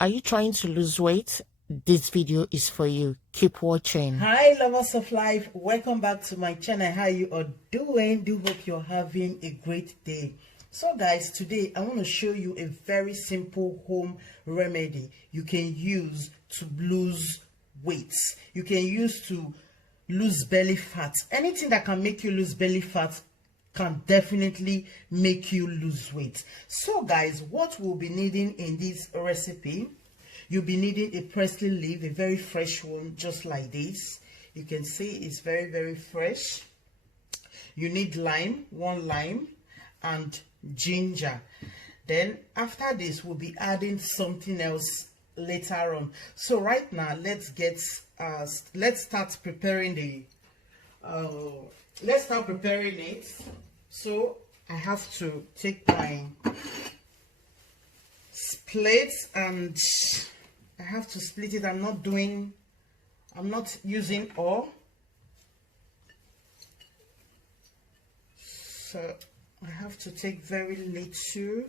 Are you trying to lose weight? This video is for you. Keep watching. Hi lovers of life, welcome back to my channel. How you are doing? Do hope you're having a great day. So guys, today I want to show you a very simple home remedy you can use to lose weight. You can use to lose belly fat. Anything that can make you lose belly fat can definitely make you lose weight. So guys, what we'll be needing in this recipe, you'll be needing a parsley leaf, a very fresh one, just like this. You can see it's very fresh. You need lime, one lime, and ginger. Then after this, we'll be adding something else later on. So right now, let's start preparing it. So I have to take my plate and I have to split it. I'm not using all. So I have to take very little,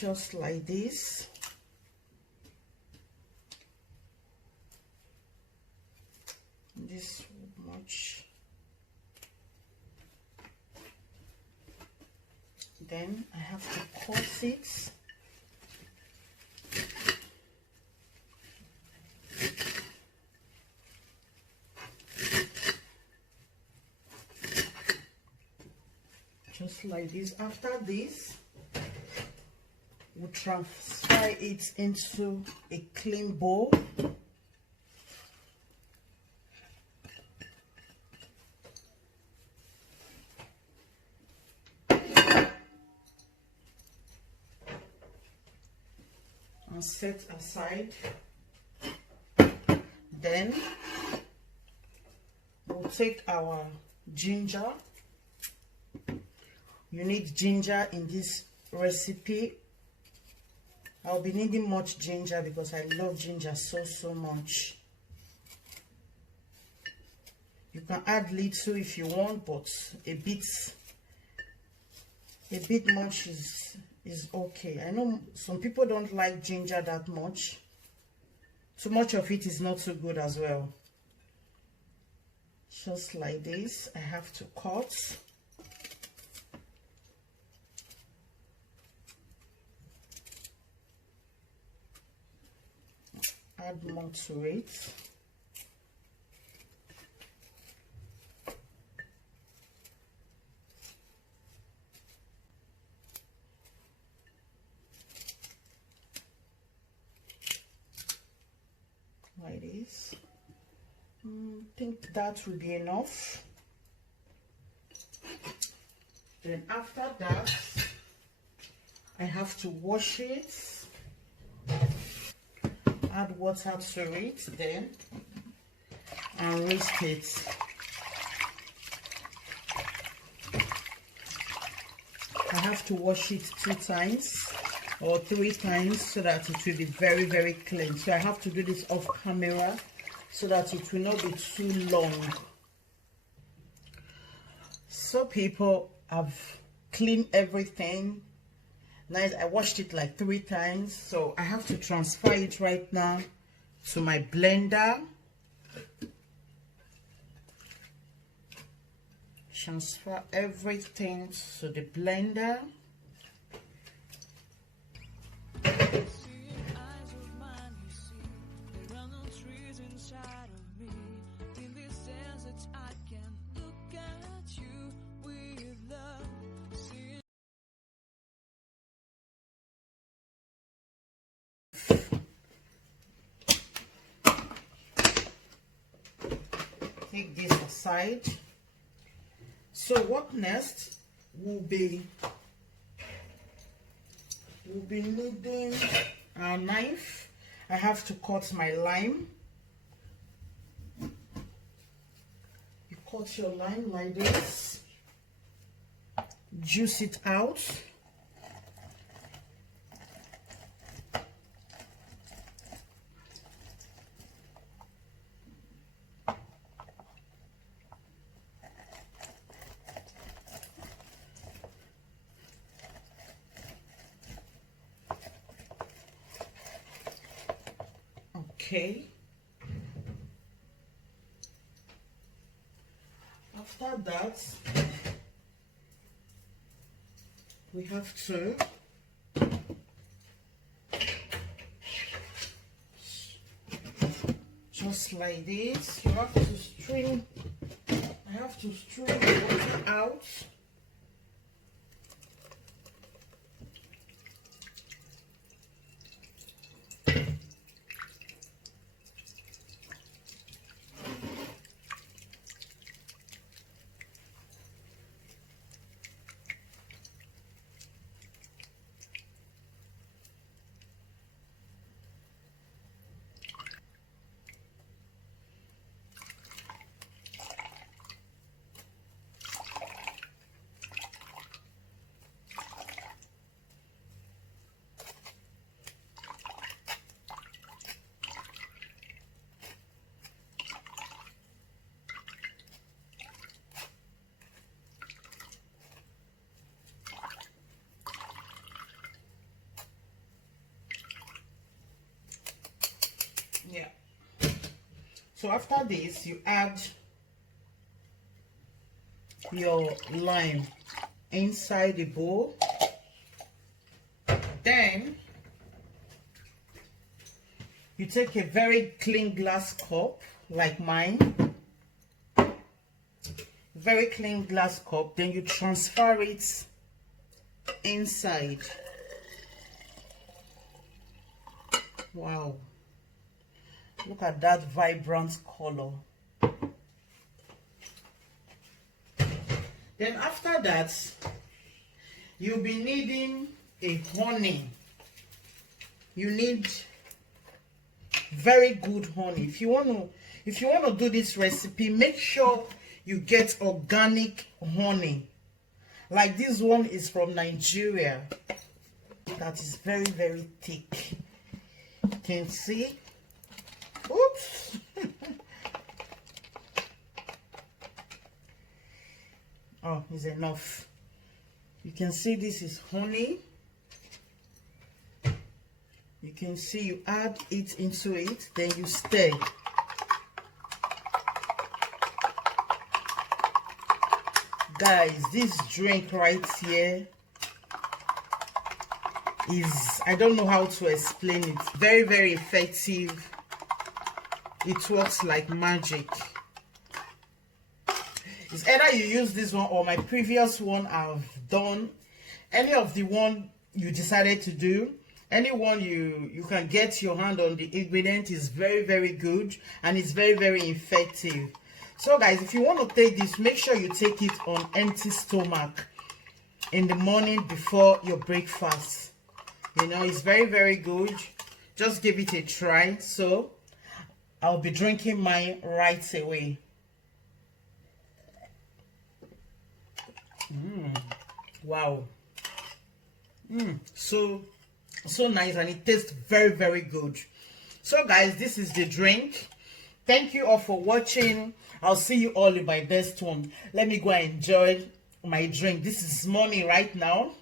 just like this. This much. Then I have to cut it. Just like this. After this, we'll transfer it into a clean bowl. And set aside. Then we'll take our ginger. You need ginger in this recipe. I'll be needing much ginger because I love ginger so much. You can add little if you want, but a bit much is okay. I know some people don't like ginger that much. Too much of it is not so good as well. Just like this, I have to cut. Add more to it. Like this. I think that will be enough. Then after that, I have to wash it. Add water to it, then and roast it. I have to wash it 2 times or 3 times so that it will be very clean. So I have to do this off camera so that it will not be too long. So people, I've cleaned everything. Nice. I washed it like 3 times, so I have to transfer it right now to my blender. Transfer everything to the blender. Take this aside. So what next will be needing our knife. I have to cut my lime. You cut your lime like this, juice it out. Okay. After that, we have to just like this. You have to strain. I have to strain the water out. Yeah. So after this, you add your lime inside the bowl. Then you take a very clean glass cup like mine, very clean glass cup, then you transfer it inside. Wow, look at that vibrant color. Then after that, you'll be needing a honey. You need very good honey. If you want to do this recipe, make sure you get organic honey. Like this one is from Nigeria. That is very, very thick. You can see. Oops. Oh, it's enough. You can see this is honey. You can see you add it into it, then you stir. Guys, this drink right here is, I don't know how to explain it. Very, very effective. It works like magic. It's either you use this one or my previous one I've done. Any of the one you decided to do, anyone you can get your hand on, the ingredient is very, very good and it's very, very effective. So guys, if you want to take this, make sure you take it on empty stomach in the morning before your breakfast. You know, it's very, very good. Just give it a try. So I'll be drinking mine right away. Wow. So nice, and it tastes very, very good. So guys, this is the drink. Thank you all for watching. I'll see you all in my next one. Let me go and enjoy my drink. This is morning right now.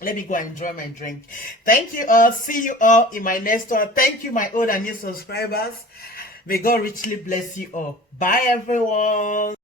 Let me go and enjoy my drink. Thank you all. See you all in my next one. Thank you, my old and new subscribers. May God richly bless you all. Bye everyone.